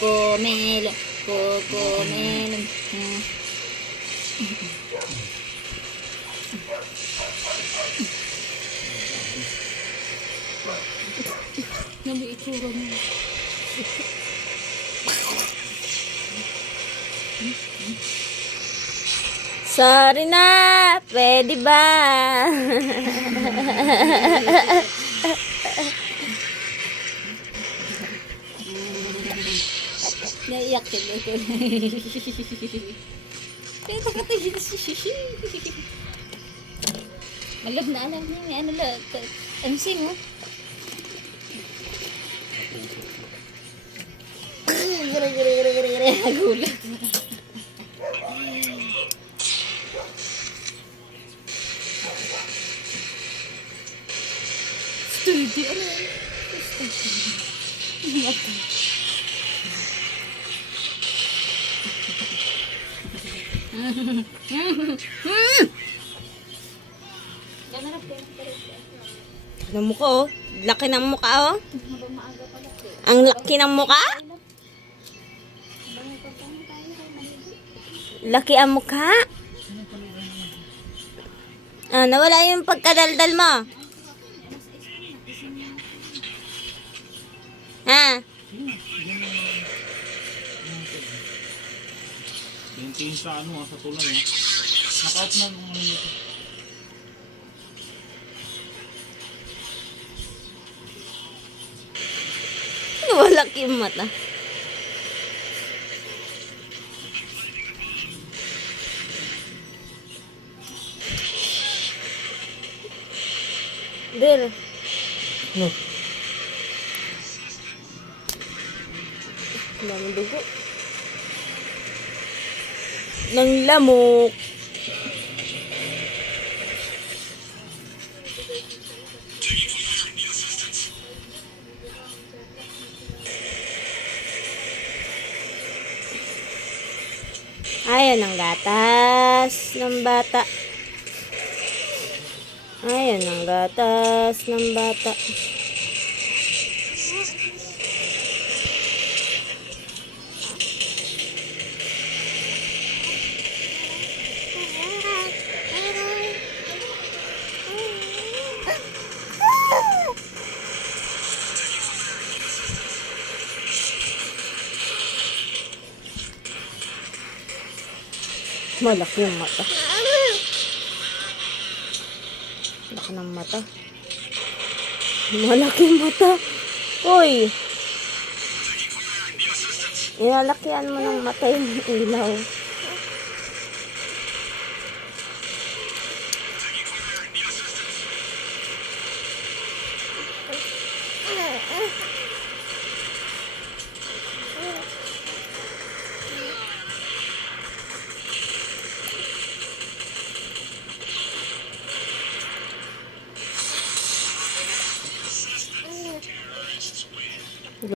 Cocomelon. Cocomelon. Nabi itsura mo. Sorry na, pwede ba? Naiyak sila ko. Kaya nakatingin siya. Malab na alam niya. May ano lang. MC mo? Nagulat. Studio. Ano? Ang mukha oh. Laki ng mukha oh. Ang laki ng mukha? Laki ang mukha? Ah, nawala yung pagkadaldal mo. Ha? Yung tingin sa ano sa tulay ha. Knockout na nung ano nito. Nawala yung mata. There. No. Daming dugo. Ng lamok. Ayan ang gatas ng bata. Ayan ang gatas ng bata. Malaki yung mata. Laki ng mata. Malaki yung mata. Uy! Ilalakihan mo ng mata yung ilaw.